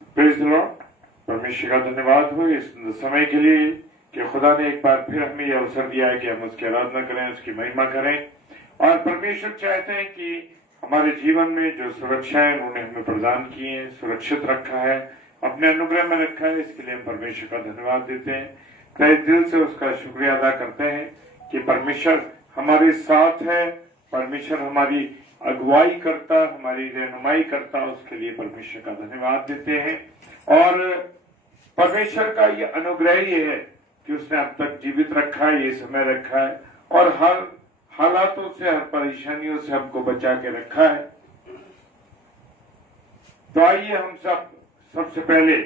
Praise the Lord. परमेश्वर का धन्यवाद हो इस समय के लिए कि खुदा ने एक बार फिर हमें यह अवसर दिया है कि हम उसकी आराधना करें, उसकी महिमा करें। और परमेश्वर चाहते हैं कि हमारे जीवन में जो सुरक्षा है उन्होंने हमें प्रदान की है, सुरक्षित रखा है, अपने अनुग्रह में रखा है। इसके लिए हम परमेश्वर का धन्यवाद देते हैं, तहे दिल से उसका शुक्रिया अदा करते हैं कि परमेश्वर हमारे साथ है, परमेश्वर हमारी अगुवाई करता, हमारी रहनुमाई करता। उसके लिए परमेश्वर का धन्यवाद देते हैं। और परमेश्वर का ये अनुग्रह ही है कि उसने अब तक जीवित रखा है, ये समय रखा है और हर हालातों से, हर परेशानियों से हमको बचा के रखा है। तो आइए हम सबसे पहले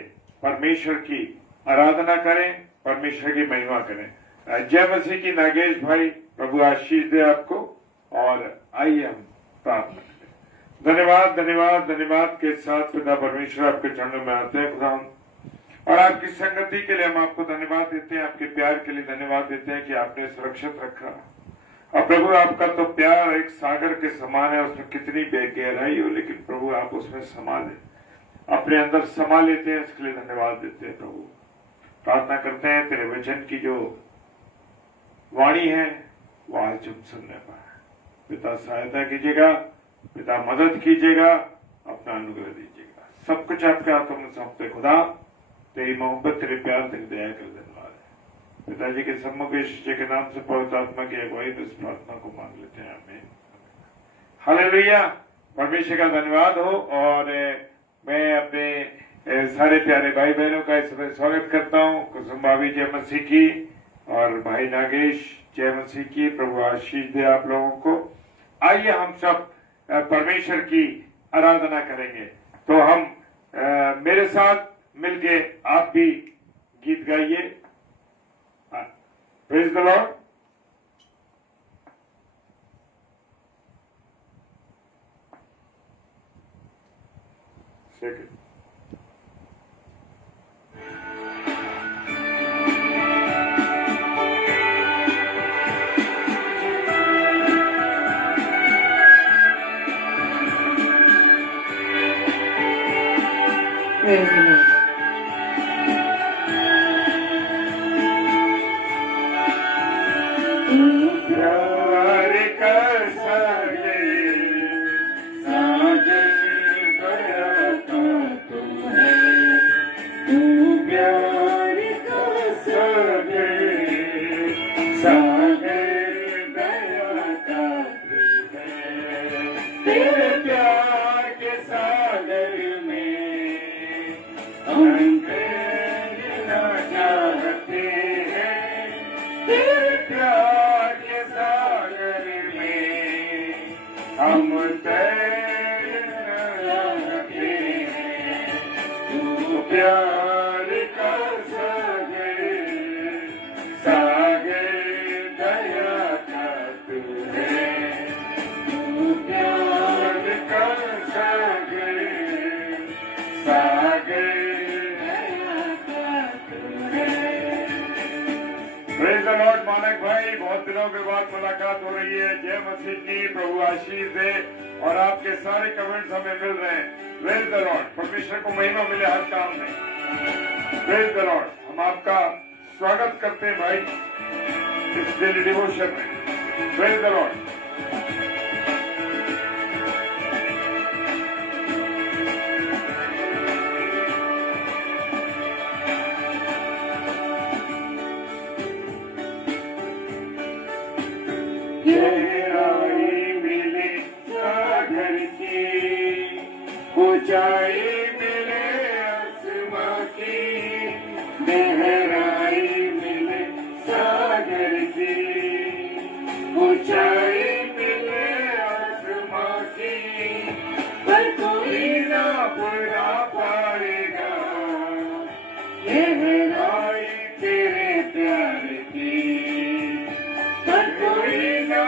परमेश्वर की आराधना करें, परमेश्वर की महिमा करें। जय मसीह की। नागेश भाई, प्रभु आशीष दे आपको। और आइए हम प्रार्थना करें। धन्यवाद धन्यवाद धन्यवाद के साथ पिता परमेश्वर आपके चरणों में आते हैं खुदा, और आपकी संगति के लिए हम आपको धन्यवाद देते हैं, आपके प्यार के लिए धन्यवाद देते हैं कि आपने सुरक्षित रखा। और प्रभु आपका तो प्यार एक सागर के समान है, उसमें कितनी गहराई हो, लेकिन प्रभु आप उसमें संभाले, अपने अंदर समा लेते हैं। इसके लिए धन्यवाद देते हैं प्रभु। प्रार्थना करते हैं तेरे वचन की जो वाणी है वो आज हम सुनने पाए। पिता सहायता कीजिएगा, पिता मदद कीजिएगा, अपना अनुग्रह दीजिएगा। सब कुछ आपके हाथों में सौंपते खुदा। तेरी मोहब्बत, तेरे प्यार, तेरी दया कर धन्यवाद है। पिताजी के सम्मुख यीशु के नाम से पवित्र आत्मा की अगुवाई में इस प्रार्थना को मांग लेते हैं, आमीन। हालेलुया। परमेश्वर का धन्यवाद हो। और मैं अपने सारे प्यारे भाई बहनों का इस समय स्वागत करता हूँ। कुसुम भाभी जय मसीह की, और भाई नागेश जय मसीह की। प्रभु आशीष दे आप लोगों को। आइए हम सब परमेश्वर की आराधना करेंगे। तो हम मेरे साथ मिलके आप भी गीत गाइए। Praise the Lord. Second Praise the Lord. प्यार का सागर, सागर दया का तू है। तू प्यार का सागर, सागर दया का तू है। तेरे प्यार के सागर में हम तैरना चाहते हैं। तेरे प्यार के सागर में हम तैरना चाहते हैं। तू प्यार का सागर, सागर दया का तू है। तू प्यार का सागर, सागर दया का तू है। Praise the Lord. मानक भाई, बहुत दिनों के बाद मुलाकात हो रही है। जय मसीह की। प्रभु आशीष दे। और आपके सारे कमेंट्स हमें मिल रहे हैं। Praise the Lord. परमेश्वर को महिमा मिले हर काम में। Praise the Lord. हम आपका स्वागत करते हैं भाई इस डेली डिवोशन में। Praise the Lord. गहराई मिले सागर की, ऊंचाई मिले आसमां की। गहराई मिले सागर की, ऊंचाई मिले आसमां की। पर कोई ना पूरा पाएगा गहराई तेरे प्यार की। पर कोई ना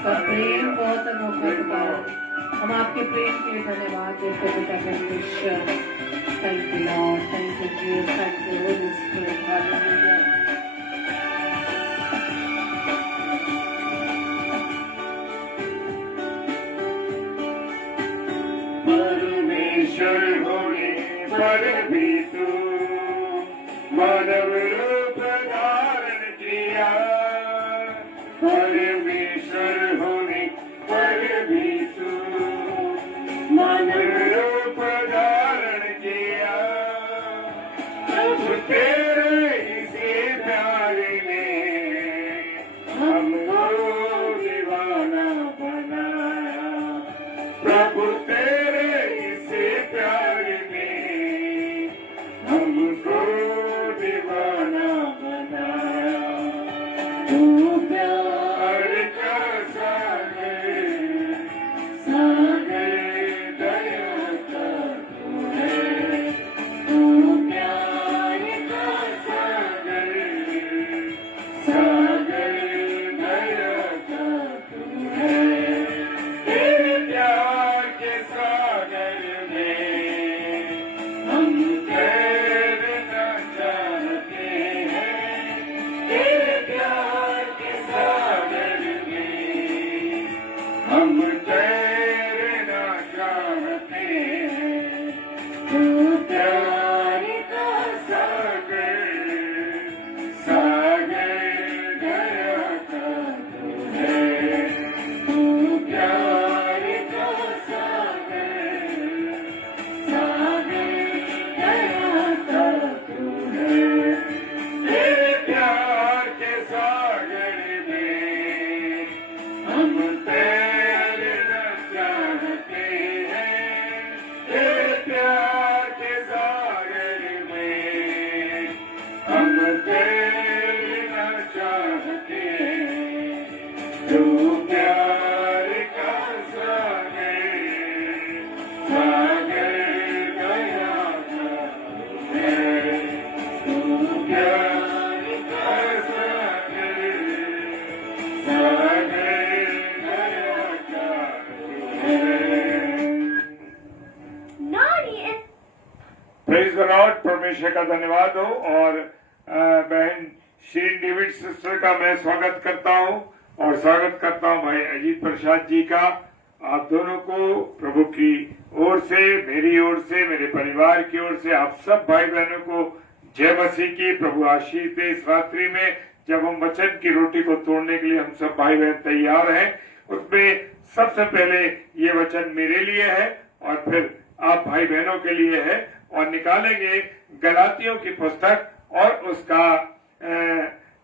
आपका प्रेम बहुत अनोखा खुदा है। हम आपके प्रेम के लिए धन्यवाद देते हैं पिता परमेश्वर। Thank you Lord, thank you Jesus, thank you Holi spirit, hallelujah. परमेश्वर होने पर भी तू मानव रूप धारण किया। परमेश्वर होने पर भी तू मानव रूप धारण किया। प्रभु तेरे इसी प्यार ने हमको दीवाना बनाया। प्रभु तेरे इसी प्यार ने हमको दीवाना बनाया। तू प्यार का सागर, सागर दया का तू है। तू प्यार का सागर, सागर दया का तू है। तेरे प्यार के सागर में हम तैरना चाहते हैं। तेरे प्यार के सागर में हम तैरना चाहते हैं। तू प्यार का सागर, सागर दया का तू है। तू प्यार का सागर, सागर दया का तू है। तेरे प्यार के सागर में हम तैरना चाहते हैं। तेरे प्यार के सागर में हम तैरना चाहते हैं। तू प्यार का सागर, सागर दया का तू है। तू प्यार का सागर, सागर दया का तू है। Praise the Lord. परमेश्वर का धन्यवाद हो। और बहन शीन डेविड सिस्टर का मैं स्वागत करता हूं और स्वागत करता हूं भाई अजीत प्रसाद जी का। आप दोनों को प्रभु की ओर से, मेरी ओर से, मेरे परिवार की ओर से, आप सब भाई बहनों को जय मसीह की। प्रभु आशीष दे। इस रात्रि में जब हम वचन की रोटी को तोड़ने के लिए हम सब भाई बहन तैयार हैं, उसमें सबसे पहले ये वचन मेरे लिए है और फिर आप भाई बहनों के लिए है। और निकालेंगे गलातियों की पुस्तक और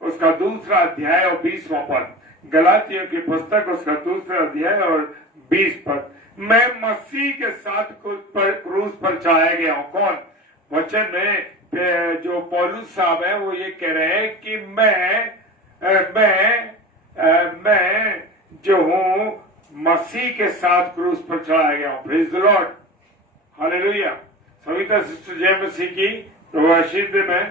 उसका दूसरा अध्याय और 20वां पद। गलातियों की पुस्तक उसका दूसरा अध्याय और 20 पद। मैं मसीह के साथ क्रूस पर चढ़ाया गया हूँ। कौन? वचन में जो पौलुस साहब है वो ये कह रहे हैं कि मैं जो हूँ मसीह के साथ क्रूस पर चढ़ाया गया हूँ। Praise the Lord, hallelujah. Savita sister जय मसीह की, प्रभु आशीष दे। मैं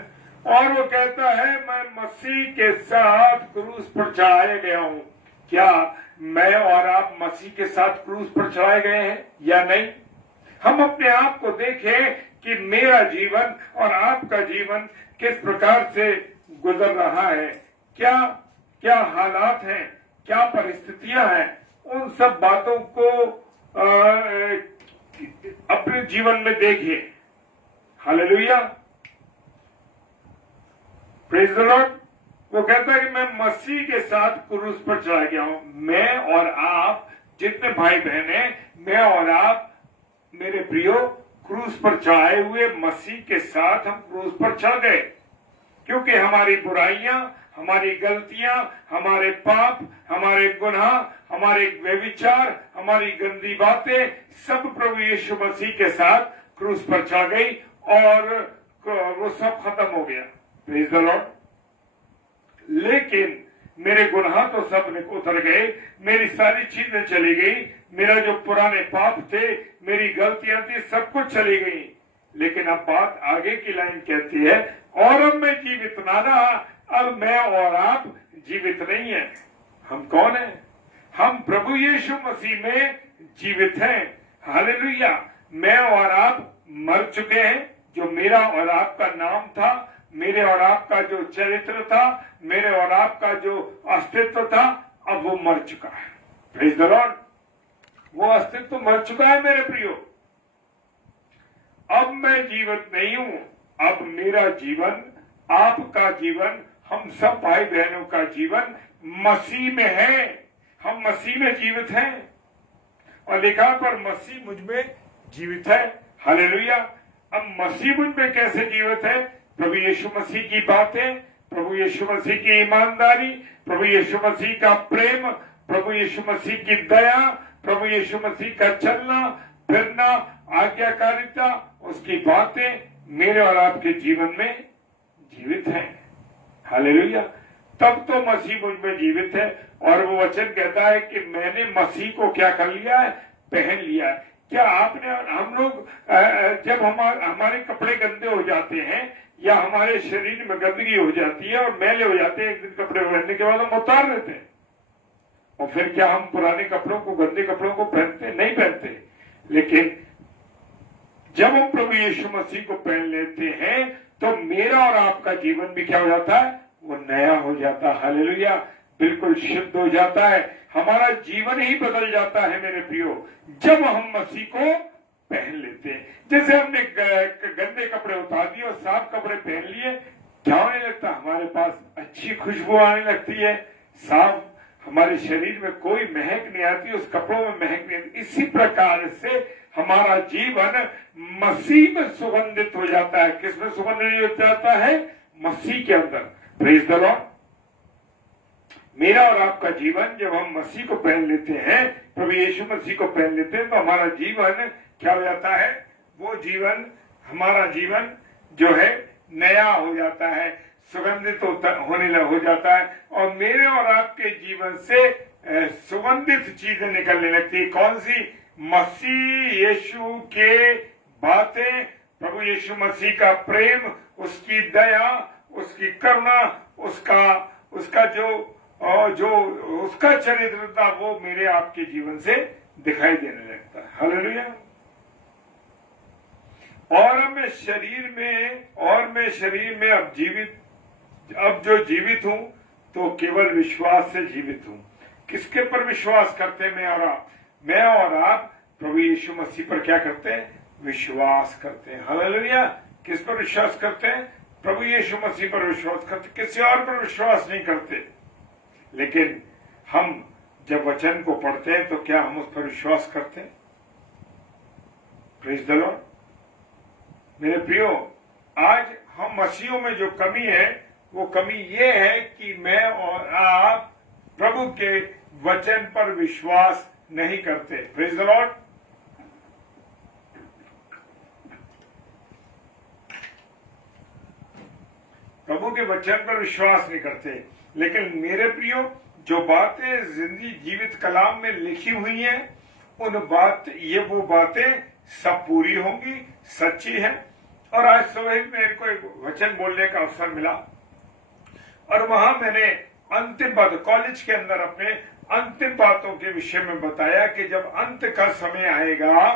और वो कहता है मैं मसीह के साथ क्रूस पर चढ़ाए गया हूँ। क्या मैं और आप मसीह के साथ क्रूस पर चढ़ाए गए हैं या नहीं? हम अपने आप को देखें कि मेरा जीवन और आपका जीवन किस प्रकार से गुजर रहा है। क्या क्या हालात हैं, क्या परिस्थितियां हैं, उन सब बातों को अपने जीवन में देखिए। Hallelujah, praise the Lord. वो कहता है कि मैं मसीह के साथ क्रूस पर चढ़ा गया हूं। मैं और आप जितने भाई बहन हैं, मैं और आप मेरे प्रियो क्रूस पर चढ़ाए हुए मसीह के साथ हम क्रूस पर चढ़ गए। क्योंकि हमारी बुराइयां, हमारी गलतियां, हमारे पाप, हमारे गुनाह, हमारे व्यभिचार, हमारी गंदी बातें सब प्रभु यीशु मसीह के साथ क्रूस पर चढ़ गई और वो सब खत्म हो गया। Praise the Lord. लेकिन मेरे गुनाह तो सब उतर गए, मेरी सारी चीजें चली गई, मेरा जो पुराने पाप थे, मेरी गलतियां थी, सब कुछ चली गई। लेकिन अब बात आगे की लाइन कहती है, और अब मैं जीवित ना रहा, अब मैं और आप जीवित नहीं है। हम कौन है? हम प्रभु यीशु मसीह में जीवित हैं। हालेलुया। मैं और आप मर चुके हैं। जो मेरा और आपका नाम था, मेरे और आपका जो चरित्र था, मेरे और आपका जो अस्तित्व था, अब वो मर चुका है। Praise the Lord. वो अस्तित्व मर चुका है मेरे प्रियो। अब मैं जीवित नहीं हूं। अब मेरा जीवन, आपका जीवन, हम सब भाई बहनों का जीवन मसीह में है। हम मसीह में जीवित हैं और लिखा पर मसीह मुझ में जीवित है। हालेलुया। अब मसीह मुझ में कैसे जीवित है? प्रभु यीशु मसीह की बातें, प्रभु यीशु मसीह की ईमानदारी, प्रभु यीशु मसीह का प्रेम, प्रभु यीशु मसीह की दया, प्रभु यीशु मसीह का चलना फिरना, आज्ञाकारिता, उसकी बातें मेरे और आपके जीवन में जीवित है। हालेलुया। तब तो मसीह मुझ में जीवित है। और वो वचन कहता है कि मैंने मसीह को क्या कर लिया है? पहन लिया है। क्या आपने, हम लोग जब हमारे कपड़े गंदे हो जाते हैं या हमारे शरीर में गंदगी हो जाती है और मैले हो जाते हैं, एक दिन कपड़े पहनने के बाद हम उतार देते हैं, और फिर क्या हम पुराने कपड़ों को, गंदे कपड़ों को पहनते? नहीं पहनते। लेकिन जब हम प्रभु यीशु मसीह को पहन लेते हैं तो मेरा और आपका जीवन भी क्या हो जाता है? वो नया हो जाता है। हालेलुया। बिल्कुल शुद्ध हो जाता है। हमारा जीवन ही बदल जाता है मेरे प्रियो, जब हम मसीह को पहन लेते हैं। जैसे हमने गंदे कपड़े उतार दिए और साफ कपड़े पहन लिए, क्या होने लगता? हमारे पास अच्छी खुशबू आने लगती है। साफ, हमारे शरीर में कोई महक नहीं आती, उस कपड़ों में महक नहीं आती। इसी प्रकार से हमारा जीवन मसीह में सुगंधित हो जाता है। किसमें सुगंधित हो जाता है? मसीह के अंदर। Praise the Lord. मेरा और आपका जीवन जब हम मसीह को पहन लेते हैं, प्रभु यीशु मसीह को पहन लेते हैं, तो हमारा जीवन क्या हो जाता है? वो जीवन, हमारा जीवन जो है नया हो जाता है, सुगंधित हो जाता है। और मेरे और आपके जीवन से सुगंधित चीजें निकलने लगती है। कौन सी? मसीह यीशु के बातें, प्रभु यीशु मसीह का प्रेम, उसकी दया, उसकी करुणा, उसका जो उसका चरित्र था, वो मेरे आपके जीवन से दिखाई देने लगता है। हालेलुया। और मैं शरीर में अब जो जीवित हूं, तो केवल विश्वास से जीवित हूं। किसके पर विश्वास करते हैं? मैं और आप प्रभु यीशु मसीह पर क्या करते हैं? विश्वास करते हैं। हालेलुया। किस पर विश्वास करते हैं? प्रभु यीशु मसीह पर विश्वास करते, किसी और पर विश्वास नहीं करते। लेकिन हम जब वचन को पढ़ते हैं तो क्या हम उस पर विश्वास करते हैं? Praise the Lord. मेरे प्रियो, आज हम मसीहों में जो कमी है, वो कमी ये है कि मैं और आप प्रभु के वचन पर विश्वास नहीं करते। Praise the Lord. प्रभु के वचन पर विश्वास नहीं करते। लेकिन मेरे प्रियो, जो बातें जिंदगी जीवित कलाम में लिखी हुई हैं, वो बातें सब पूरी होंगी, सच्ची है। और आज सुबह मेरे को एक वचन बोलने का अवसर मिला और वहां मैंने अंतिम बात, कॉलेज के अंदर अपने अंतिम बातों के विषय में बताया कि जब अंत का समय आएगा,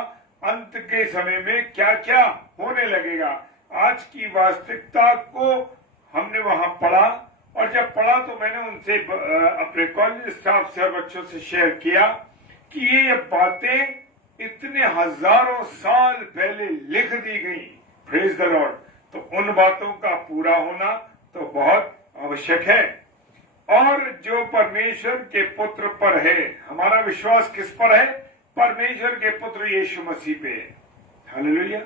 अंत के समय में क्या क्या होने लगेगा। आज की वास्तविकता को हमने वहां पढ़ा, और जब पढ़ा तो मैंने उनसे, अपने कॉलेज स्टाफ से और बच्चों से शेयर किया कि ये बातें इतने हजारों साल पहले लिख दी गई। Praise the Lord. तो उन बातों का पूरा होना तो बहुत आवश्यक है। और जो परमेश्वर के पुत्र पर है, हमारा विश्वास किस पर है? परमेश्वर के पुत्र यीशु मसीह पे है। हालेलुया।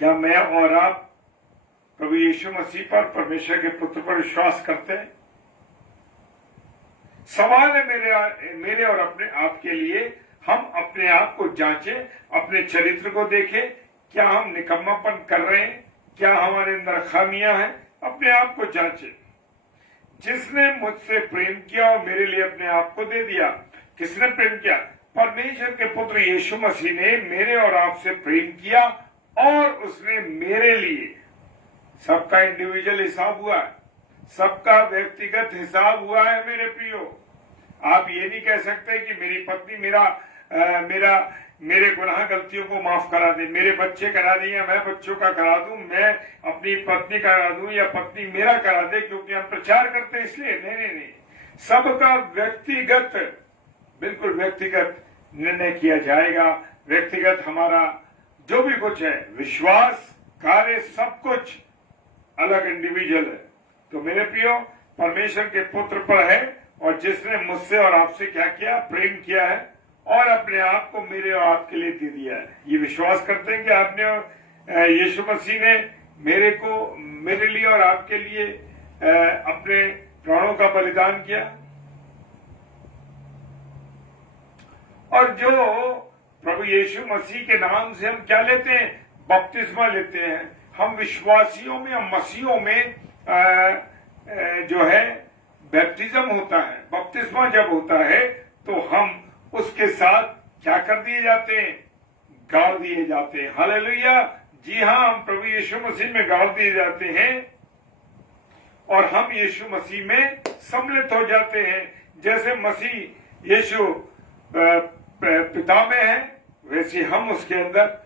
क्या मैं और आप प्रभु यीशु मसीह पर, परमेश्वर के पुत्र पर विश्वास करते हैं? सवाल है मेरे और अपने आप के लिए, हम अपने आप को जांचें, अपने चरित्र को देखें। क्या हम निकम्मापन कर रहे हैं? क्या हमारे अंदर खामियां हैं? अपने आप को जांचें। जिसने मुझसे प्रेम किया और मेरे लिए अपने आप को दे दिया। किसने प्रेम किया? परमेश्वर के पुत्र यीशु मसीह ने मेरे और आपसे प्रेम किया, और उसने मेरे लिए, सबका इंडिविजुअल हिसाब हुआ है, सबका व्यक्तिगत हिसाब हुआ है मेरे प्रियो। आप ये नहीं कह सकते कि मेरी पत्नी मेरे गुनाह गलतियों को माफ करा दे, मेरे बच्चे करा दें या मैं बच्चों का करा दूं, मैं अपनी पत्नी करा दूं या पत्नी मेरा करा दे क्योंकि हम प्रचार करते हैं इसलिए। नहीं, सबका व्यक्तिगत, बिल्कुल व्यक्तिगत निर्णय किया जाएगा। व्यक्तिगत हमारा जो भी कुछ है, विश्वास, कार्य, सब कुछ अलग इंडिविजुअल है। तो मेरे प्रियो, परमेश्वर के पुत्र पर है और जिसने मुझसे और आपसे क्या किया, प्रेम किया है और अपने आप को मेरे और आपके लिए दे दिया है। ये विश्वास करते हैं कि आपने और यीशु मसीह ने मेरे लिए और आपके लिए अपने प्राणों का बलिदान किया। और जो प्रभु यीशु मसीह के नाम से हम क्या लेते हैं, बपतिस्मा लेते हैं। हम विश्वासियों में, हम मसीहों में जो है बैप्टिज्म होता है, बपतिस्मा जब होता है तो हम उसके साथ क्या कर दिए जाते हैं, गाड़ दिए जाते हैं। हालेलुया। जी हाँ, हम प्रभु यीशु मसीह में गाड़ दिए जाते हैं और हम यीशु मसीह में सम्मिलित हो जाते हैं। जैसे मसीह यीशु पिता में है वैसे हम उसके अंदर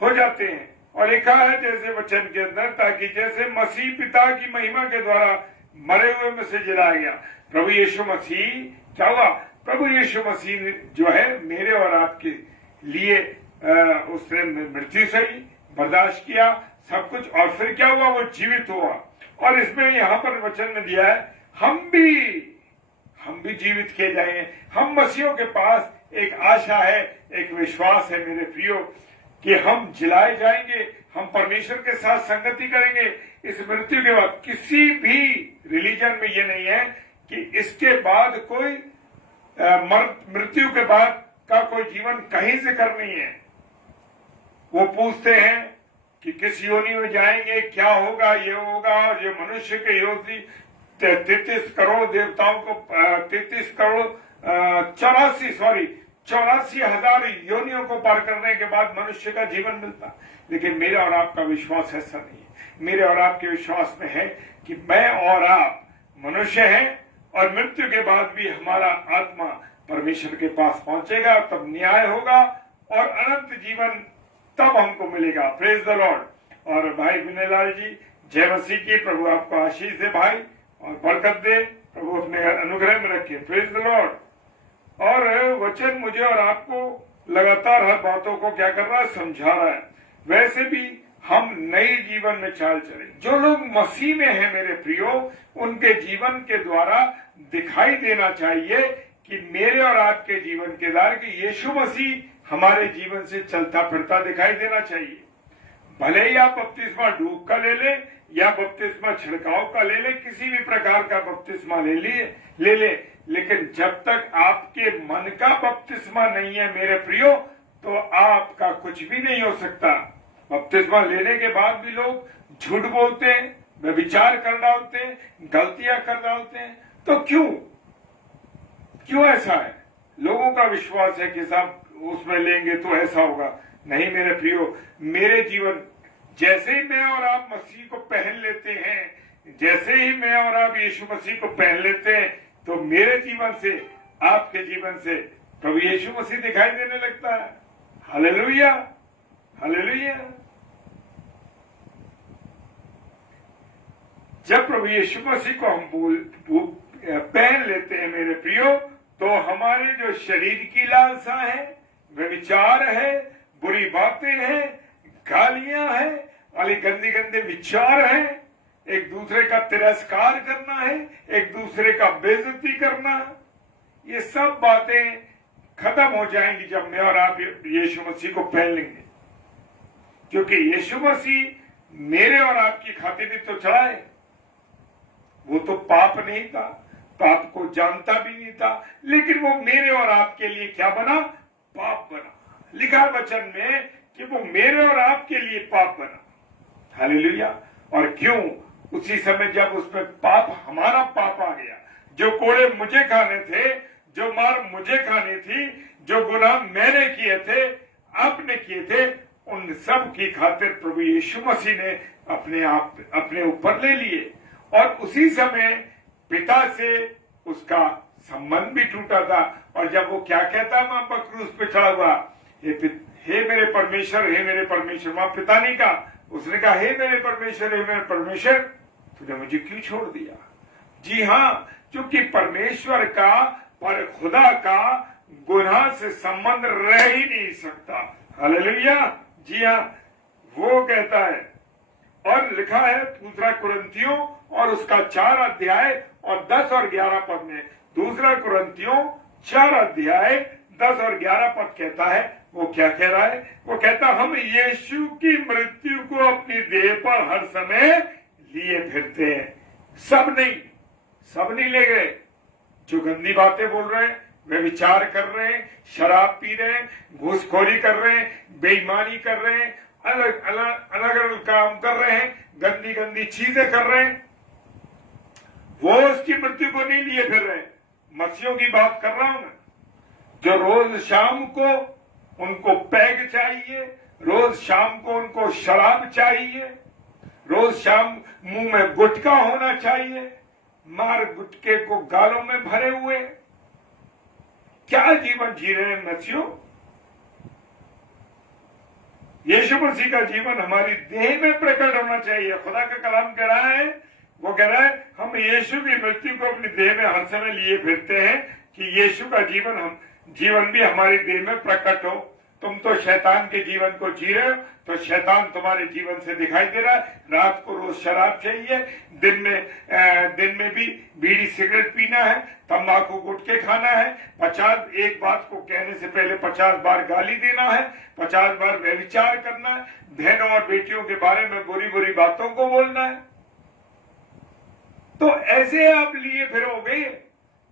हो जाते हैं। और लिखा है जैसे वचन के अंदर, ताकि जैसे मसीह पिता की महिमा के द्वारा मरे हुए में से जिलाया गया। प्रभु यीशु मसीह क्या हुआ, प्रभु यीशु मसीह जो है मेरे और आपके लिए उसने मृत्यु सही, बर्दाश्त किया सब कुछ, और फिर क्या हुआ, वो जीवित हुआ। और इसमें यहाँ पर वचन में दिया है हम भी जीवित किए जाएंगे। हम मसीहों के पास एक आशा है, एक विश्वास है मेरे प्रियो, कि हम जिलाए जाएंगे, हम परमेश्वर के साथ संगति करेंगे इस मृत्यु के बाद। किसी भी रिलीजन में ये नहीं है कि इसके बाद कोई मृत्यु के बाद का कोई जीवन कहीं जिक्र नहीं है। वो पूछते हैं कि किस योनि में जाएंगे, क्या होगा, ये होगा, और ये मनुष्य के योनि 33 करोड़ देवताओं को 84,000 योनियों को पार करने के बाद मनुष्य का जीवन मिलता। लेकिन मेरा और आपका विश्वास ऐसा नहीं है। मेरे और आपके विश्वास में है कि मैं और आप मनुष्य हैं और मृत्यु के बाद भी हमारा आत्मा परमेश्वर के पास पहुंचेगा, तब न्याय होगा और अनंत जीवन तब हमको मिलेगा। Praise the Lord. और भाई विनयलाल जी, जय मसीह की। प्रभु आपको आशीष दे भाई और बरकत दे, प्रभु अपने अनुग्रह में रखे। Praise the Lord. और वचन मुझे और आपको लगातार हर बातों को क्या कर रहा है, समझा रहा है। वैसे भी हम नए जीवन में चाल चले। जो लोग मसीह में हैं मेरे प्रियो, उनके जीवन के द्वारा दिखाई देना चाहिए कि मेरे और आपके जीवन के द्वारा कि यीशु मसीह हमारे जीवन से चलता फिरता दिखाई देना चाहिए। भले ही आप बपतिस्मा डूब का ले ले या बपतिस्मा छिड़काव का ले ले, किसी भी प्रकार का बपतिस्मा ले ले, लेकिन जब तक आपके मन का बपतिस्मा नहीं है मेरे प्रियो, तो आपका कुछ भी नहीं हो सकता। बपतिस्मा लेने के बाद भी लोग झूठ बोलते हैं, व्यभिचार कर डालते हैं, गलतियां कर डालते हैं। तो क्यों ऐसा है? लोगों का विश्वास है कि साहब उसमें लेंगे तो ऐसा होगा। नहीं मेरे प्रियो, मेरे जीवन जैसे ही मैं और आप मसीह को पहन लेते हैं, जैसे ही मैं और आप यीशु मसीह को पहन लेते हैं, तो मेरे जीवन से, आपके जीवन से प्रभु यीशु मसीह दिखाई देने लगता है। Hallelujah, hallelujah. जब प्रभु यीशु मसीह को हम पहन लेते हैं मेरे प्रियो, तो हमारे जो शरीर की लालसा है, व्यभिचार है, बुरी बातें हैं, गालियां हैं, वाली गंदे विचार हैं, एक दूसरे का तिरस्कार करना है, एक दूसरे का बेइज्जती करना, ये सब बातें खत्म हो जाएंगी जब मैं और आप यीशु मसीह को पहन लेंगे। क्योंकि यीशु मसीह मेरे और आपकी खातिर तो चढ़ाए, वो तो पाप नहीं था, पाप को जानता भी नहीं था, लेकिन वो मेरे और आपके लिए क्या बना, पाप बना। लिखा वचन में कि वो मेरे और आपके लिए पाप बना। हालेलुया। और क्यों? उसी समय जब उस पर पाप, हमारा पाप आ गया, जो कोड़े मुझे खाने थे, जो मार मुझे खानी थी, जो गुनाह मैंने किए थे, आपने किए थे, उन सब की खातिर प्रभु यीशु मसीह ने अपने ऊपर ले लिए। और उसी समय पिता से उसका संबंध भी टूटा था। और जब वो क्या कहता है वहां पर क्रूस पे चढ़ा हुआ, हे मेरे परमेश्वर, हे मेरे परमेश्वर, वहां पिता नहीं कहा, उसने कहा हे मेरे परमेश्वर, हे मेरे परमेश्वर, तूने मुझे क्यों छोड़ दिया। जी हाँ, क्योंकि परमेश्वर का पर खुदा का गुनाह से संबंध रह ही नहीं सकता। हालेलुया। जी हाँ, वो कहता है, और लिखा है दूसरा कुरिन्थियों और उसका 4 अध्याय और 10 और 11 पद में, दूसरा कुरिन्थियों 4 अध्याय 10 और 11 पद कहता है, वो क्या कह रहा है, वो कहता हम यीशु की मृत्यु को अपनी देह पर हर समय लिए फिरते हैं। सब नहीं ले गए। जो गंदी बातें बोल रहे हैं, वे विचार कर रहे हैं, शराब पी रहे हैं, घूसखोरी कर रहे हैं, बेईमानी कर रहे हैं, अलग अलग काम कर रहे हैं, गंदी चीजें कर रहे हैं, वो उसकी मृत्यु को नहीं लिए फिर रहे। मसीहों की बात कर रहा हूं मैं, जो रोज शाम को उनको पैग चाहिए, रोज शाम को उनको शराब चाहिए, रोज शाम मुंह में गुटखा होना चाहिए, मार गुटके को गालों में भरे हुए, क्या जीवन जी रहे हैं मसीहों। यीशु मसीह का जीवन हमारी देह में प्रकट होना चाहिए। खुदा का कलाम कह रहा है, वो कह रहा है हम यीशु की मृत्यु को अपनी देह में हर समय लिए फिरते हैं कि यीशु का जीवन भी हमारी देह में प्रकट हो। तुम तो शैतान के जीवन को जी रहे हो, तो शैतान तुम्हारे जीवन से दिखाई दे रहा है। रात को रोज शराब चाहिए, दिन में भी बीड़ी सिगरेट पीना है, तंबाकू गुटके खाना है, 50 एक बात को कहने से पहले 50 बार गाली देना है, 50 बार व्यभिचार करना है, बहनों और बेटियों के बारे में बुरी बातों को बोलना है। तो ऐसे आप लिए फिरोगे।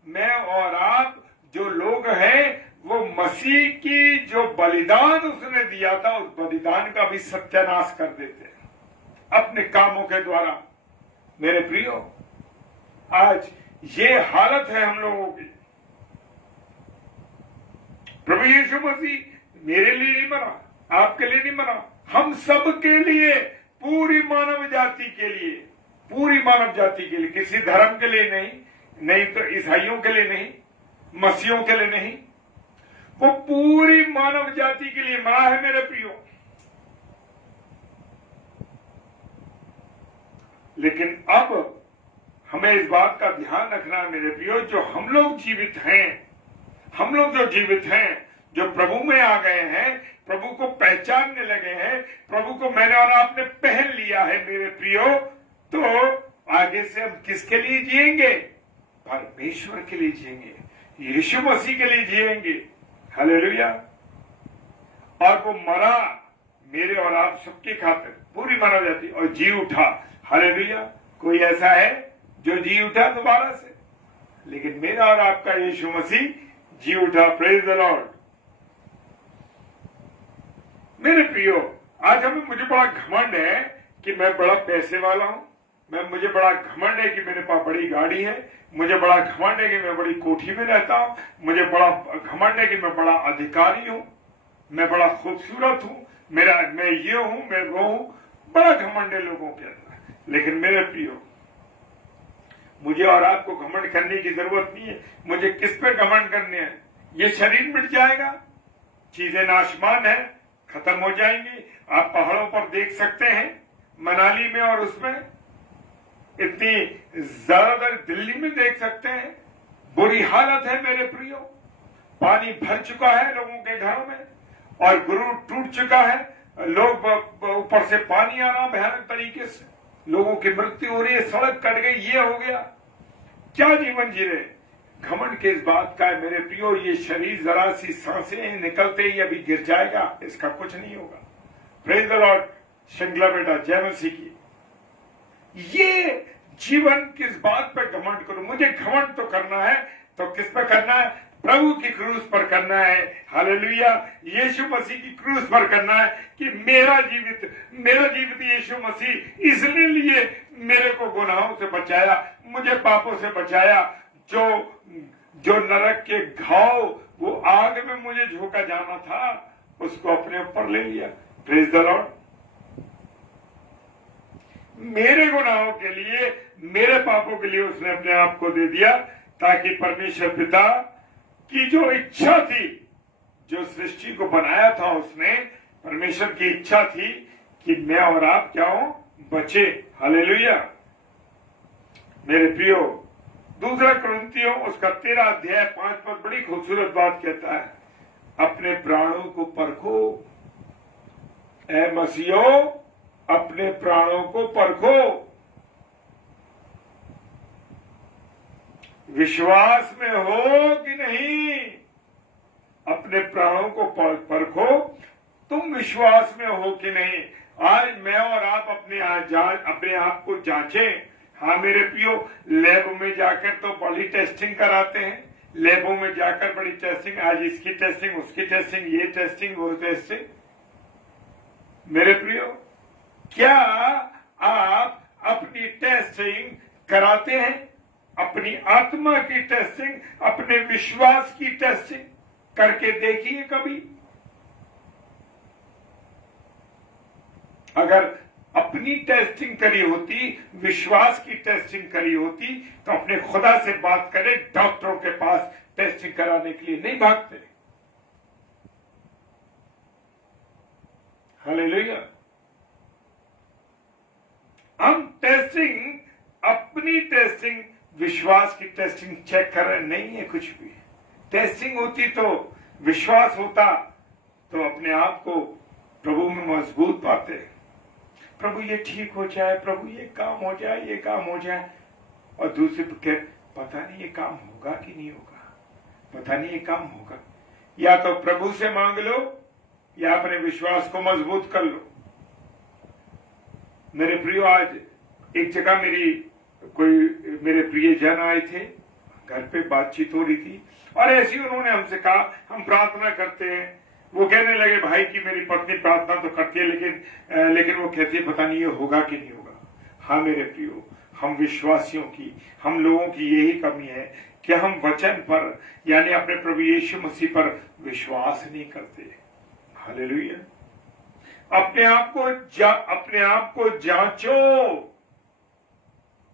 मैं और आप जो लोग हैं, वो मसीह की जो बलिदान उसने दिया था, उस बलिदान का भी सत्यानाश कर देते हैं अपने कामों के द्वारा। मेरे प्रियो, आज ये हालत है हम लोगों की। प्रभु यीशु मसीह मेरे लिए नहीं मरा, आपके लिए नहीं मरा, हम सब के लिए, पूरी मानव जाति के लिए, पूरी मानव जाति के लिए, किसी धर्म के लिए नहीं तो ईसाइयों के लिए नहीं, मसीहों के लिए नहीं, वो पूरी मानव जाति के लिए मरा है। मेरे प्रियो, लेकिन अब हमें इस बात का ध्यान रखना है मेरे प्रियो, जो हम लोग जीवित हैं, हम लोग जो जीवित हैं, जो प्रभु में आ गए हैं, प्रभु को पहचानने लगे हैं, प्रभु को मैंने और आपने पहन लिया है मेरे प्रियो, तो आगे से हम किसके लिए जिएंगे? परमेश्वर के लिए जिएंगे, यीशु मसीह के लिए जिएंगे। हालेलुया। और वो मरा मेरे और आप सबके खातिर, पूरी मानव जाति, और जी उठा। हालेलुया। कोई ऐसा है जो जी उठा दोबारा से? लेकिन मेरा और आपका यीशु मसीह जी उठा। Praise the Lord. मेरे प्रियो, आज मुझे बड़ा घमंड है कि मैं बड़ा पैसे वाला हूं, मुझे बड़ा घमंड है कि मेरे पास बड़ी गाड़ी है, मुझे बड़ा घमंड है कि मैं बड़ी कोठी में रहता हूं, मुझे बड़ा घमंड है कि मैं बड़ा अधिकारी हूं, मैं बड़ा खूबसूरत हूं, मैं ये हूं, मैं वो हूं। बड़ा घमंड है लोगों के अंदर। लेकिन मेरे प्रियो, मुझे और आपको घमंड करने की जरूरत नहीं है। मुझे किस पे घमंड करने हैं? ये शरीर मिट जाएगा, चीजें नाशमान है, खत्म हो जाएंगी। आप पहाड़ों पर देख सकते हैं, मनाली में और उसमें, इतनी ज्यादातर दिल्ली में देख सकते हैं। बुरी हालत है मेरे प्रियो। पानी भर चुका है लोगों के घरों में और गुरूर टूट चुका है। लोग ऊपर से पानी आ रहा भयानक तरीके से, लोगों की मृत्यु हो रही है, सड़क कट गई, ये हो गया। क्या जीवन जी रहे? घमंड के इस बात का है मेरे प्रियो, ये शरीर जरा सी सांसें निकलते ही अभी गिर जाएगा, इसका कुछ नहीं होगा। Praise the Lord. श्रृंखला बेटा, जय मसीह की। ये जीवन किस बात पर घमंड करूं? मुझे घमंड तो करना है, तो किस पर करना है? प्रभु की क्रूस पर करना है। हालेलुया। यीशु मसीह की क्रूस पर करना है कि मेरा जीवित यीशु मसीह इसलिए मेरे को गुनाहों से बचाया, मुझे पापों से बचाया। जो नरक के घाव, वो आग में मुझे झोंका जाना था, उसको अपने ऊपर ले लिया। Praise the Lord. मेरे गुनाहों के लिए, मेरे पापों के लिए उसने अपने आप को दे दिया ताकि परमेश्वर पिता की जो इच्छा थी, जो सृष्टि को बनाया था उसने, परमेश्वर की इच्छा थी कि मैं और आप क्या हो, बचे। हालेलुया। मेरे प्रियो, दूसरा कुरिन्थियों उसका 13 अध्याय 5 पद बड़ी खूबसूरत बात कहता है, अपने प्राणों को परखो। ए मसीहो, अपने प्राणों को परखो। विश्वास में हो कि नहीं, अपने प्राणों को परखो। तुम विश्वास में हो कि नहीं। आज मैं और आप अपने आप को जांचें। हाँ मेरे प्रियो, लैब में जाकर तो बड़ी टेस्टिंग कराते हैं, लैबों में जाकर बड़ी टेस्टिंग, आज इसकी टेस्टिंग, उसकी टेस्टिंग, ये टेस्टिंग, वो टेस्टिंग। मेरे प्रियो, क्या आप अपनी टेस्टिंग कराते हैं? अपनी आत्मा की टेस्टिंग, अपने विश्वास की टेस्टिंग करके देखिए कभी। अगर अपनी टेस्टिंग करी होती, विश्वास की टेस्टिंग करी होती, तो अपने खुदा से बात करें, डॉक्टरों के पास टेस्टिंग कराने के लिए नहीं भागते। हालेलुया। हम टेस्टिंग, अपनी टेस्टिंग, विश्वास की टेस्टिंग चेक कर रहे नहीं है कुछ भी। टेस्टिंग होती तो, विश्वास होता तो अपने आप को प्रभु में मजबूत पाते। प्रभु ये ठीक हो जाए, प्रभु ये काम हो जाए, ये काम हो जाए, और दूसरे पता नहीं ये काम होगा कि नहीं होगा, पता नहीं ये काम होगा। या तो प्रभु से मांग लो या अपने विश्वास को मजबूत कर लो। मेरे प्रियो, आज एक जगह मेरे प्रिय जन आए थे, घर पे बातचीत हो रही थी, और ऐसी उन्होंने हमसे कहा हम प्रार्थना करते हैं। वो कहने लगे भाई कि मेरी पत्नी प्रार्थना तो करती है, लेकिन वो कहती है पता नहीं ये होगा कि नहीं होगा। हाँ मेरे प्रियो, हम विश्वासियों की, हम लोगों की यही कमी है कि हम वचन पर, यानी अपने प्रभु यीशु मसीह पर विश्वास नहीं करते। हालेलुया। अपने आप को जांचो।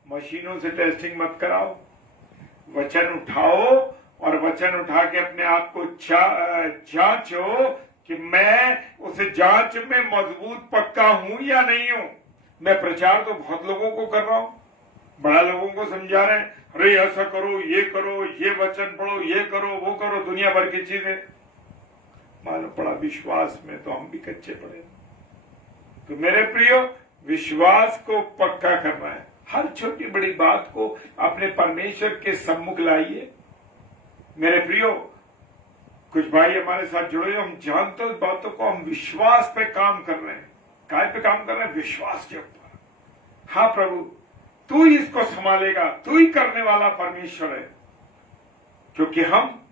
मशीनों से टेस्टिंग मत कराओ। वचन उठाओ और वचन उठा के अपने आप को जांचो कि मैं उस जांच में मजबूत पक्का हूं या नहीं हूं। मैं प्रचार तो बहुत लोगों को कर रहा हूं, बड़ा लोगों को समझा रहे हैं, अरे ऐसा करो, ये वचन पढ़ो, ये करो, वो करो, दुनिया भर की चीजें। मालूम पड़ा विश्वास में तो हम भी कच्चे पड़े। तो मेरे प्रियो, विश्वास को पक्का करना है। हर छोटी बड़ी बात को अपने परमेश्वर के सम्मुख लाइए। मेरे प्रियो, कुछ भाई हमारे साथ जुड़े, हम जानते हैं बातों को, हम विश्वास पे काम कर रहे हैं। काय पे काम कर रहे हैं? विश्वास के ऊपर। हाँ प्रभु, तू ही इसको संभालेगा, तू ही करने वाला परमेश्वर है। क्योंकि हम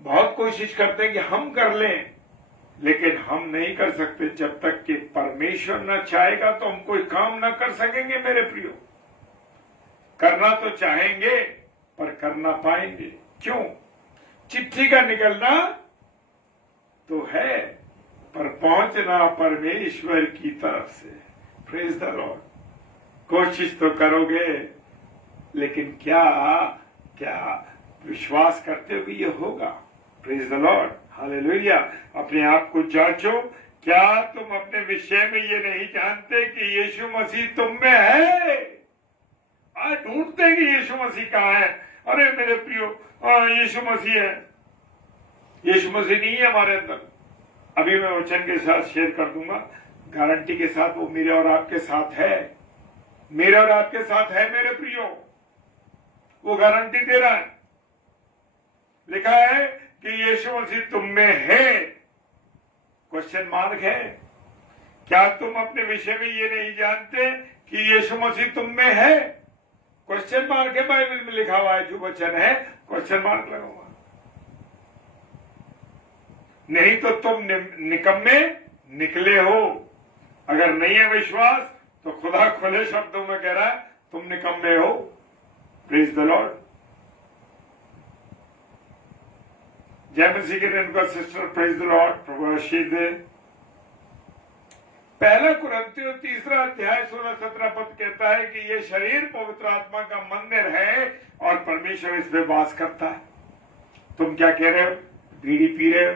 बहुत कोशिश करते हैं कि हम कर लें, लेकिन हम नहीं कर सकते जब तक कि परमेश्वर न चाहेगा, तो हम कोई काम न कर सकेंगे। मेरे प्रियो, करना तो चाहेंगे पर कर ना पाएंगे। क्यों? चिट्ठी का निकलना तो है, पर पहुंचना परमेश्वर की तरफ से। Praise the Lord. कोशिश तो करोगे, लेकिन क्या विश्वास करते हुए ये होगा? Praise the Lord. हालेलुया। अपने आप को जांचो। क्या तुम अपने विषय में ये नहीं जानते कि यीशु मसीह तुम में है? आज ढूंढते हैं कि यीशु मसीह कहाँ है। अरे मेरे प्रियो, यीशु मसीह है, यीशु मसीह नहीं है हमारे अंदर। अभी मैं वचन के साथ शेयर कर दूंगा, गारंटी के साथ वो मेरे और आपके साथ है, मेरे और आपके साथ है। मेरे प्रियो, वो गारंटी दे रहा है। लिखा है कि यीशु मसीह तुम में है। क्वेश्चन मार्क है। क्या तुम अपने विषय में ये नहीं जानते कि यीशु मसीह तुम में है? क्वेश्चन मार्क है। बाइबल में लिखा हुआ है, जो वचन है क्वेश्चन मार्क लगा हुआ। नहीं तो तुम निकम्मे निकले हो। अगर नहीं है विश्वास तो खुदा खुले शब्दों में कह रहा है तुम निकम्मे हो। Praise the Lord. जय मसीह के दिन का सिस्टर, प्रेज द लॉर्ड। प्रभु आशीष दे। पहला कुरिन्थियों 3 अध्याय 16-17 पद कहता है कि ये शरीर पवित्र आत्मा का मंदिर है और परमेश्वर इसमें वास करता है। तुम क्या कह रहे हो? बीड़ी पी रहे हो,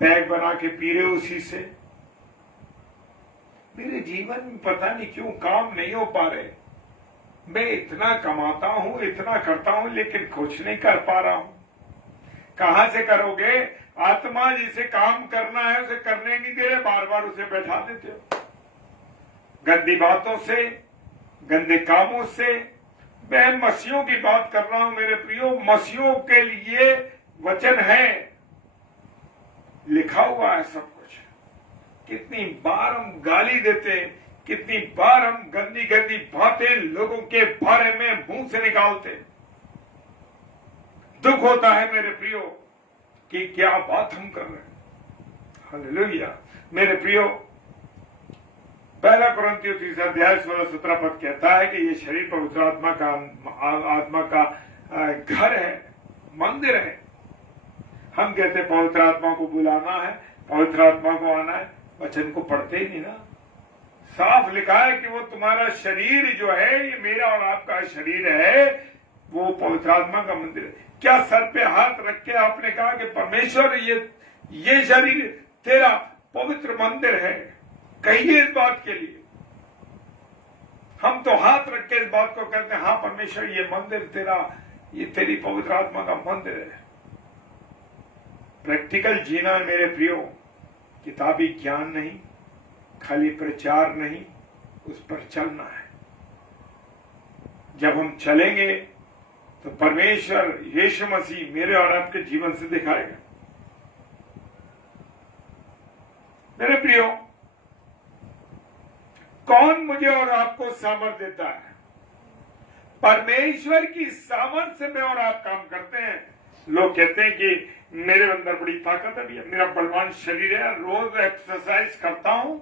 पैक बना के पी रहे हो उसी से। मेरे जीवन में पता नहीं क्यों काम नहीं हो पा रहे। मैं इतना कमाता हूं, इतना करता हूं, लेकिन कुछ नहीं कर पा रहा हूं। कहां से करोगे? आत्मा जिसे काम करना है उसे करने नहीं दे रहे, बार बार उसे बैठा देते हो गंदी बातों से, गंदे कामों से। मैं मसीहों की बात कर रहा हूं मेरे प्रियो। मसीहों के लिए वचन है, लिखा हुआ है सब कुछ। कितनी बार हम गाली देते हैं, कितनी बार हम गंदी गंदी बातें लोगों के बारे में मुंह से निकालते हैं। दुख होता है मेरे प्रियो कि क्या बात हम कर रहे हैं। हालेलुया। मेरे प्रियो, पहला कुरिन्थियों 3 अध्याय 16-17 पद कहता है कि ये शरीर पवित्र आत्मा का घर है, मंदिर है। हम कहते हैं पवित्र आत्मा को बुलाना है, पवित्र आत्मा को आना है। वचन को पढ़ते ही नहीं ना। साफ लिखा है कि वो तुम्हारा शरीर जो है, ये मेरा और आपका शरीर है, वो पवित्र आत्मा का मंदिर है। क्या सर पे हाथ रख के आपने कहा कि परमेश्वर ये शरीर तेरा पवित्र मंदिर है? कहिए इस बात के लिए। हम तो हाथ रख के इस बात को कहते हैं, हाँ परमेश्वर ये मंदिर तेरा, ये तेरी पवित्र आत्मा का मंदिर है। प्रैक्टिकल जीना है मेरे प्रियो। किताबी ज्ञान नहीं, खाली प्रचार नहीं, उस पर चलना है। जब हम चलेंगे तो परमेश्वर यीशु मसीह मेरे और आपके जीवन से दिखाएगा। मेरे प्रियो, कौन मुझे और आपको सामर्थ देता है? परमेश्वर की सामर्थ से मैं और आप काम करते हैं। लोग कहते हैं कि मेरे अंदर बड़ी ताकत है, भैया मेरा बलवान शरीर है, रोज एक्सरसाइज करता हूं,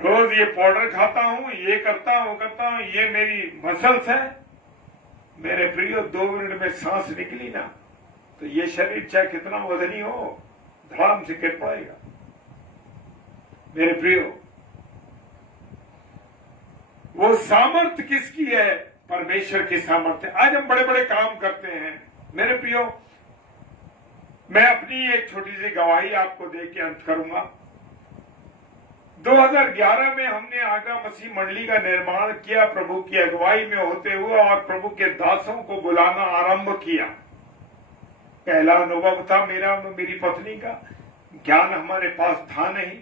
रोज ये पाउडर खाता हूं, ये करता हूं, ये मेरी मसल्स है। मेरे प्रियो, 2 मिनट में सांस निकली ना तो ये शरीर चाहे कितना वजनी हो, धड़ाम से गिर पड़ेगा। मेरे प्रियो, वो सामर्थ्य किसकी है? परमेश्वर की सामर्थ्य। आज हम बड़े बड़े काम करते हैं। मेरे प्रियो, मैं अपनी एक छोटी सी गवाही आपको दे के अंत करूंगा। 2011 में हमने आगरा मसीह मंडली का निर्माण किया, प्रभु की अगुवाई में होते हुए, और प्रभु के दासों को बुलाना आरंभ किया। पहला अनुभव था मेरा और मेरी पत्नी का। ज्ञान हमारे पास था नहीं,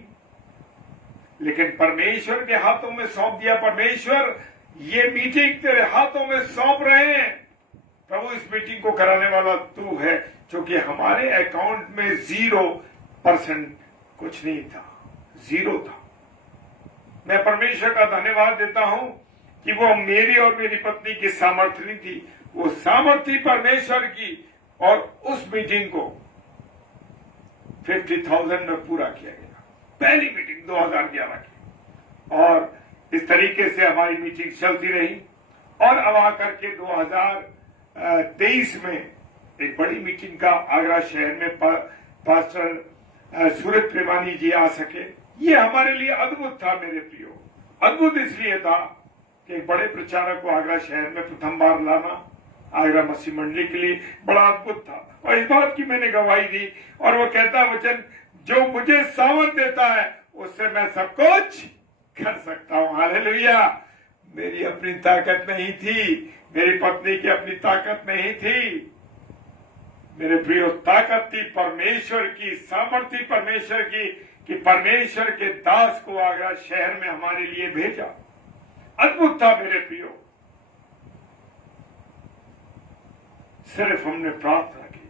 लेकिन परमेश्वर के हाथों में सौंप दिया। परमेश्वर, ये मीटिंग तेरे हाथों में सौंप रहे हैं। प्रभु, इस मीटिंग को कराने वाला तू है। क्योंकि हमारे अकाउंट में 0% कुछ नहीं था, 0 था। मैं परमेश्वर का धन्यवाद देता हूं कि वो मेरी और मेरी पत्नी की सामर्थ्य नहीं थी, वो सामर्थ्य परमेश्वर की। और उस मीटिंग को 50,000 में पूरा किया गया। पहली मीटिंग 2011 की। और इस तरीके से हमारी मीटिंग चलती रही। और अब आकर के 2023 में एक बड़ी मीटिंग का आगरा शहर में पास्टर सूरज प्रेमानी जी आ सके। ये हमारे लिए अद्भुत था मेरे प्रियो। अद्भुत इसलिए था कि एक बड़े प्रचारक को आगरा शहर में प्रथम बार लाना आगरा मसीह मंडली के लिए बड़ा अद्भुत था। और इस बात की मैंने गवाही दी। और वो कहता वचन, जो मुझे सामर्थ देता है उससे मैं सब कुछ कर सकता हूं। हालेलुया। मेरी अपनी ताकत नहीं थी, मेरी पत्नी की अपनी ताकत नहीं थी। मेरे प्रियो, ताकत थी परमेश्वर की, सामर्थ्य परमेश्वर की, कि परमेश्वर के दास को आगरा शहर में हमारे लिए भेजा। अद्भुत था मेरे प्रियो। सिर्फ हमने प्रार्थना की,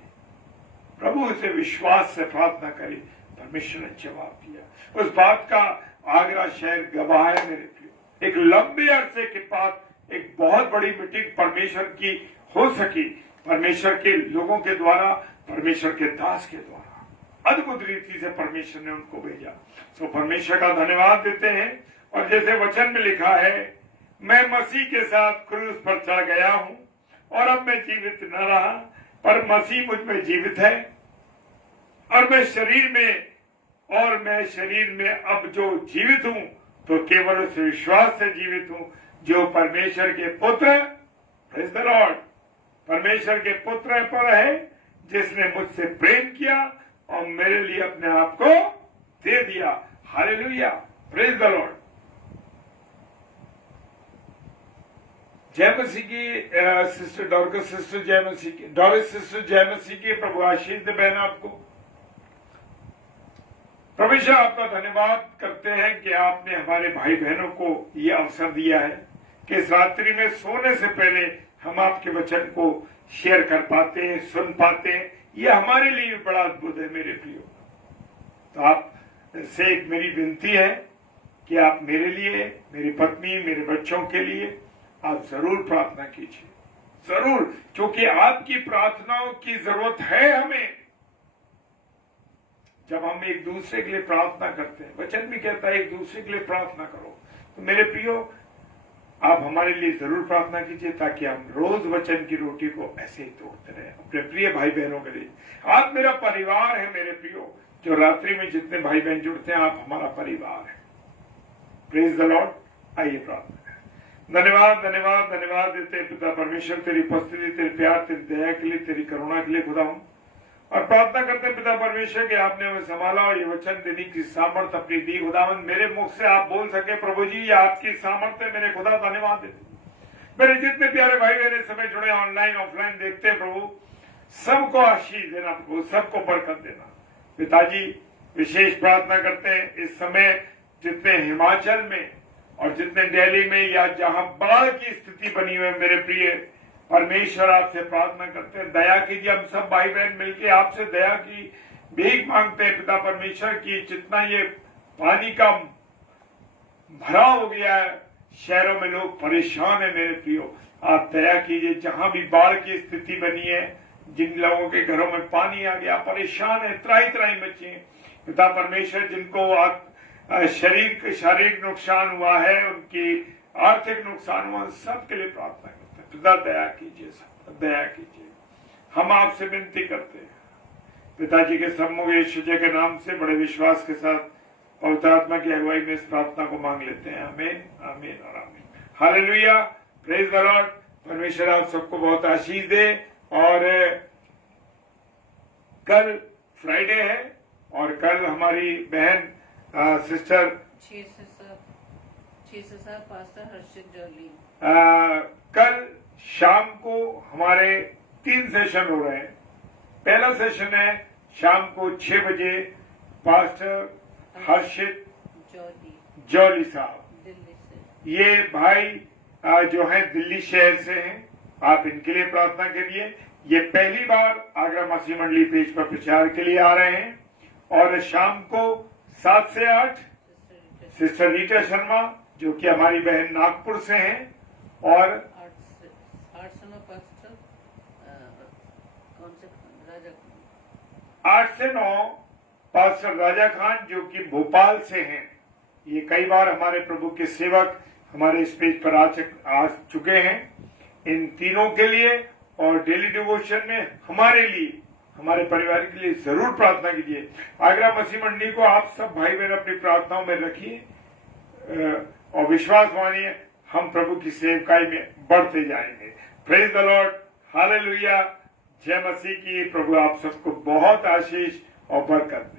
प्रभु से विश्वास से प्रार्थना करी, परमेश्वर ने जवाब दिया। उस बात का आगरा शहर गवाह है मेरे प्रियो। एक लंबे अरसे के बाद एक बहुत बड़ी मीटिंग परमेश्वर की हो सकी, परमेश्वर के लोगों के द्वारा, परमेश्वर के दास के द्वारा। अद्भुत रीति से परमेश्वर ने उनको भेजा। सो परमेश्वर का धन्यवाद देते हैं। और जैसे वचन में लिखा है, मैं मसीह के साथ क्रूस पर चढ़ गया हूं, और अब मैं जीवित न रहा, पर मसीह मुझ में जीवित है। और मैं शरीर में और मैं शरीर में अब जो जीवित हूं तो केवल उस विश्वास से जीवित हूं जो परमेश्वर के पुत्र, प्रेज़ द लॉर्ड, परमेश्वर के पुत्र पर है, जिसने मुझसे प्रेम किया और मेरे लिए अपने आप को दे दिया। Hallelujah, praise the Lord. जय मसीह की सिस्टर डॉरिस सिस्टर जय मसीह की, डॉरिस सिस्टर जय मसीह की, प्रभु आशीष दे बहन आपको। परमेश्वर आपका धन्यवाद करते हैं कि आपने हमारे भाई बहनों को ये अवसर दिया है कि इस रात्रि में सोने से पहले हम आपके वचन को शेयर कर पाते हैं, सुन पाते हैं। ये हमारे लिए भी बड़ा अद्भुत है मेरे प्रियो। तो आप से एक मेरी विनती है कि आप मेरे लिए, मेरी पत्नी, मेरे बच्चों के लिए आप जरूर प्रार्थना कीजिए, जरूर, क्योंकि आपकी प्रार्थनाओं की जरूरत है हमें। जब हम एक दूसरे के लिए प्रार्थना करते हैं, वचन भी कहता है एक दूसरे के लिए प्रार्थना करो। तो मेरे प्रियो, आप हमारे लिए जरूर प्रार्थना कीजिए ताकि हम रोज वचन की रोटी को ऐसे ही तोड़ते रहे अपने प्रिय भाई बहनों के लिए। आप मेरा परिवार है मेरे प्रियो। जो रात्रि में जितने भाई बहन जुड़ते हैं, आप हमारा परिवार है। Praise the Lord. आइए प्रार्थना करें। धन्यवाद धन्यवाद धन्यवाद देते पिता परमेश्वर, तेरी उपस्थिति, तेरे प्यार, तेरी दया के लिए, तेरी करुणा के लिए खुदा हूं। और प्रार्थना करते पिता परमेश्वर कि आपने हमें संभाला और ये वचन देने की सामर्थ्य अपनी दी। खुदावन, मेरे मुख से आप बोल सके प्रभु जी, ये आपकी सामर्थ्य मेरे खुदा, धन्यवाद देते। मेरे जितने प्यारे भाई बहन इस समय जुड़े ऑनलाइन ऑफलाइन देखते हैं प्रभु, सबको आशीष देना प्रभु, सबको बरकत देना। पिताजी, विशेष प्रार्थना करते हैं इस समय जितने हिमाचल में और जितने दिल्ली में या जहां बाढ़ की स्थिति बनी हुई है, मेरे प्रिय परमेश्वर आपसे प्रार्थना करते हैं, दया कीजिए। हम सब भाई बहन मिलकर आपसे दया की भीख मांगते हैं पिता परमेश्वर की। जितना ये पानी का भरा हो गया है, शहरों में लोग परेशान है मेरे प्रियो, आप दया कीजिए। जहां भी बाढ़ की स्थिति बनी है, जिन लोगों के घरों में पानी आ गया, परेशान है, त्राही त्राही बच्चे, पिता परमेश्वर जिनको शारीरिक नुकसान हुआ है, उनकी आर्थिक नुकसान हुआ, सबके लिए प्रार्थना करते हैं। पिता दया कीजिए, सब दया कीजिए। हम आपसे विनती करते हैं पिताजी के सम्मुख यीशु जी के नाम से बड़े विश्वास के साथ पवित्र आत्मा की अगुवाई में इस प्रार्थना को मांग लेते हैं। आमीन आमीन और आमीन। Hallelujah, praise the Lord. परमेश्वर आप सबको बहुत आशीष दे। और कल फ्राइडे है और कल हमारी बहन सिस्टर पास्टर हर्षित जॉली, कल शाम को हमारे 3 सेशन हो रहे हैं। पहला सेशन है शाम को 6 बजे, पास्टर हर्षित जॉली साहब, दिल्ली से। ये भाई जो है दिल्ली शहर से हैं, आप इनके लिए प्रार्थना करिए। ये पहली बार आगरा मसीह मंडली पेज पर प्रचार के लिए आ रहे हैं। और शाम को 7 से 8 सिस्टर रीटा शर्मा, जो कि हमारी बहन नागपुर से हैं, और 8 से 9 पास्टर राजा खान, जो कि भोपाल से हैं। ये कई बार हमारे प्रभु के सेवक हमारे स्टेज पर आ चुके हैं। इन तीनों के लिए और डेली डिवोशन में हमारे लिए, हमारे परिवार के लिए जरूर प्रार्थना कीजिए। आगरा मसीह मंडली को आप सब भाई बहन अपनी प्रार्थनाओं में रखिए और विश्वास मानिए, हम प्रभु की सेवकाई में बढ़ते जाएंगे। प्रेज द लॉर्ड, हालेलुया, जय मसीह की। प्रभु आप सबको बहुत आशीष और बरकत।